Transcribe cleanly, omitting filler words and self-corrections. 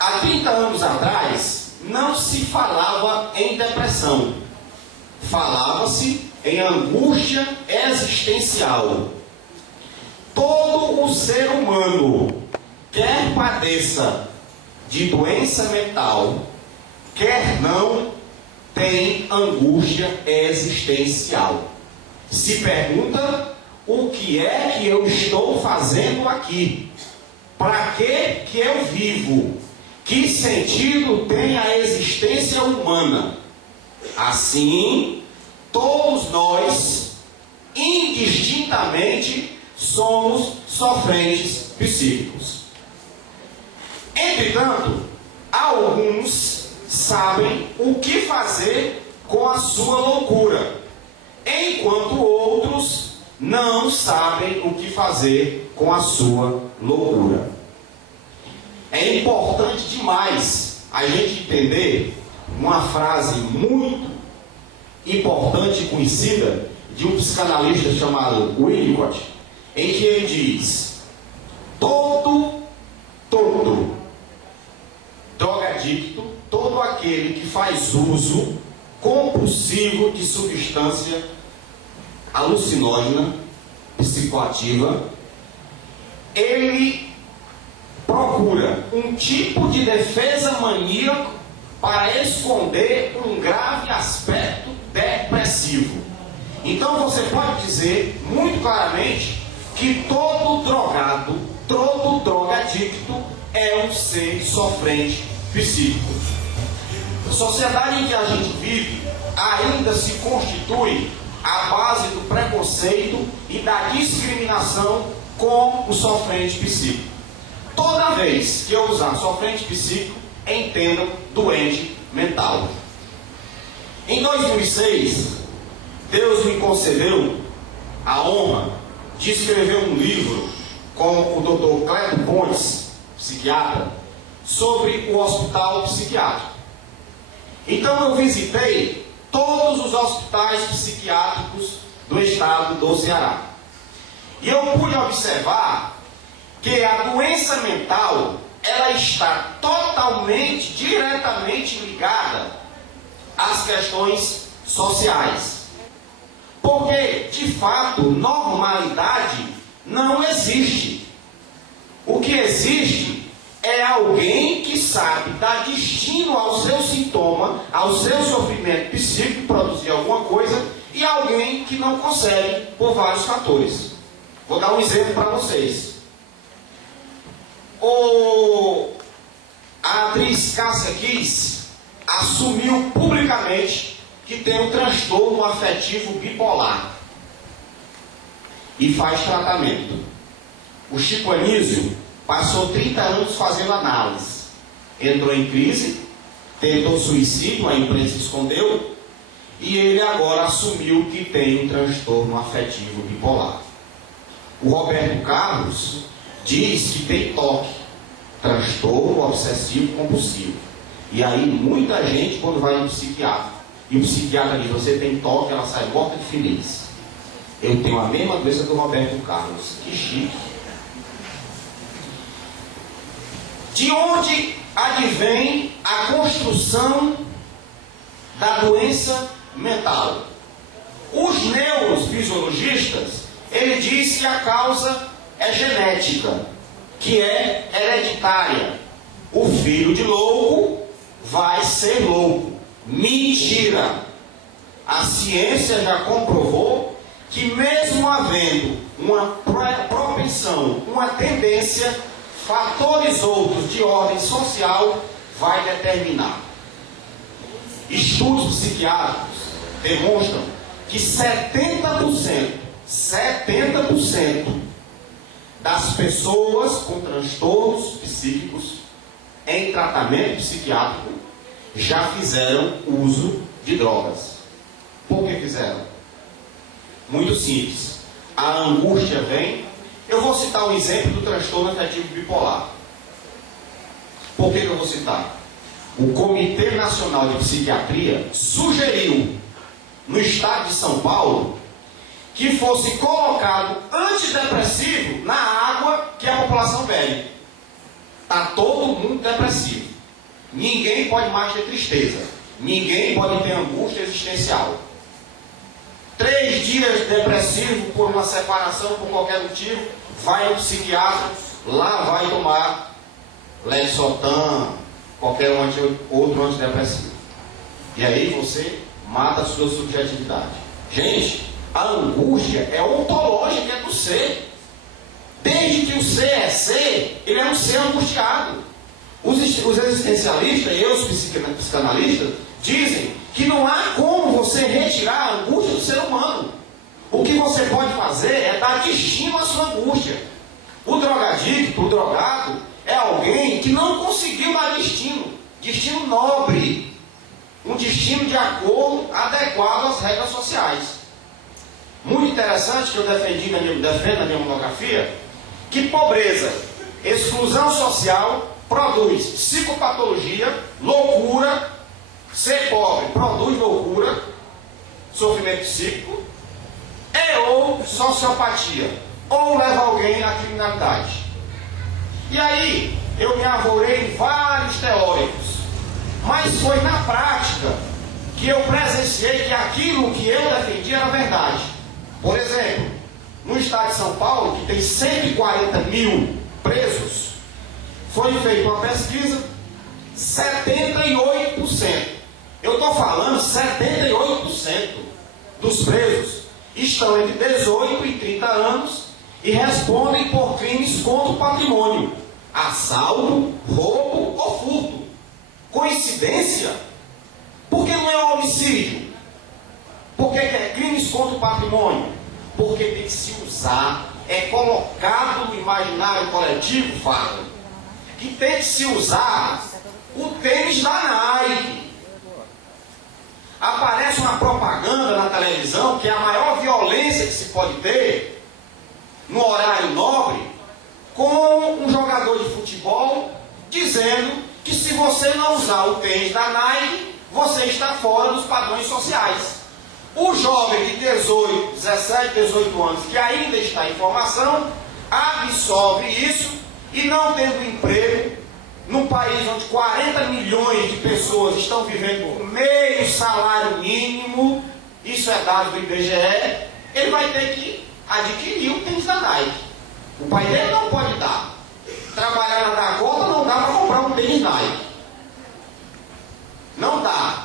Há 30 anos atrás, não se falava em depressão. Falava-se em angústia existencial. Todo o ser humano, quer padeça de doença mental, quer não, tem angústia existencial. Se pergunta: o que é que eu estou fazendo aqui? Para que eu vivo? Que sentido tem a existência humana? Assim, todos nós, indistintamente, somos sofrentes psíquicos. Entretanto, alguns sabem o que fazer com a sua loucura, enquanto outros não sabem o que fazer com a sua loucura. É importante demais a gente entender uma frase muito importante e conhecida de um psicanalista chamado Winnicott, em que ele diz: todo drogadicto, todo aquele que faz uso compulsivo de substância alucinógena, psicoativa, ele procura um tipo de defesa maníaca para esconder um grave aspecto depressivo. Então você pode dizer muito claramente que todo drogado, todo drogadicto é um ser sofrente psíquico. A sociedade em que a gente vive ainda se constitui à base do preconceito e da discriminação com o sofrente psíquico. Toda vez que eu usar sofrente psíquico, entendam doente mental. Em 2006, Deus me concedeu a honra de escrever um livro com o Dr. Cleto Pontes, psiquiatra, sobre o hospital psiquiátrico. Então eu visitei todos os hospitais psiquiátricos do estado do Ceará. E eu pude observar que a doença mental, ela está totalmente, diretamente ligada às questões sociais. Porque, de fato, normalidade não existe. O que existe é alguém que sabe dar destino ao seu sintoma, ao seu sofrimento psíquico, produzir alguma coisa, e alguém que não consegue por vários fatores. Vou dar um exemplo para vocês. A atriz Cássia Kiss assumiu publicamente que tem um transtorno afetivo bipolar e faz tratamento. O Chico Anísio passou 30 anos fazendo análise, entrou em crise, tentou suicídio, a imprensa escondeu, e ele agora assumiu que tem um transtorno afetivo bipolar. O Roberto Carlos diz que tem TOC, transtorno obsessivo compulsivo. E aí muita gente, quando vai no psiquiatra, e o psiquiatra diz: você tem TOC, ela sai morta de feliz. Eu tenho a mesma doença do Roberto Carlos. Que chique. De onde advém a construção da doença mental? Os neurofisiologistas, ele diz que a causa é genética, que é hereditária. O filho de louco vai ser louco. Mentira! A ciência já comprovou que mesmo havendo uma propensão, uma tendência, fatores outros de ordem social vai determinar. Estudos psiquiátricos demonstram que 70% das pessoas com transtornos psíquicos em tratamento psiquiátrico já fizeram uso de drogas. Por que fizeram? Muito simples. A angústia vem. Eu vou citar um exemplo do transtorno afetivo bipolar. Por que eu vou citar? O Comitê Nacional de Psiquiatria sugeriu, no estado de São Paulo, que fosse colocado antidepressivo na água que a população bebe. Está todo mundo depressivo. Ninguém pode mais ter tristeza. Ninguém pode ter angústia existencial. 3 dias depressivo por uma separação, por qualquer motivo, vai ao psiquiatra, lá vai tomar Lexotan, qualquer outro antidepressivo. E aí você mata a sua subjetividade. Gente, a angústia é ontológica, é do ser. Desde que o ser é ser, ele é um ser angustiado. Os existencialistas e os psicanalistas dizem que não há como você retirar a angústia do ser humano. O que você pode fazer é dar destino à sua angústia. O drogadicto, o drogado, é alguém que não conseguiu dar destino nobre, um destino de acordo, adequado às regras sociais. Muito interessante, que eu defendo na minha monografia, que pobreza, exclusão social produz psicopatologia, loucura. Ser pobre produz loucura, sofrimento psíquico, ou sociopatia, ou leva alguém à criminalidade. E aí, eu me arvorei em vários teóricos, mas foi na prática que eu presenciei que aquilo que eu defendi era verdade. Por exemplo, no estado de São Paulo, que tem 140 mil presos, foi feita uma pesquisa, 78%. Eu estou falando 78% dos presos estão entre 18 e 30 anos e respondem por crimes contra o patrimônio, assalto, roubo ou furto. Coincidência? Por que não é um homicídio? Por que é crimes contra o patrimônio? Porque tem que se usar, é colocado no imaginário coletivo, Fábio, que tem que se usar o tênis da Nike. Aparece uma propaganda na televisão, que é a maior violência que se pode ter, no horário nobre, com um jogador de futebol dizendo que se você não usar o tênis da Nike, você está fora dos padrões sociais. O jovem de 17, 18 anos, que ainda está em formação, absorve isso e, não tendo emprego, num país onde 40 milhões de pessoas estão vivendo por meio salário mínimo, isso é dado do IBGE, ele vai ter que adquirir o tênis da Nike. O pai dele não pode dar. Trabalhar na Dakota não dá para comprar um tênis Nike. Não dá.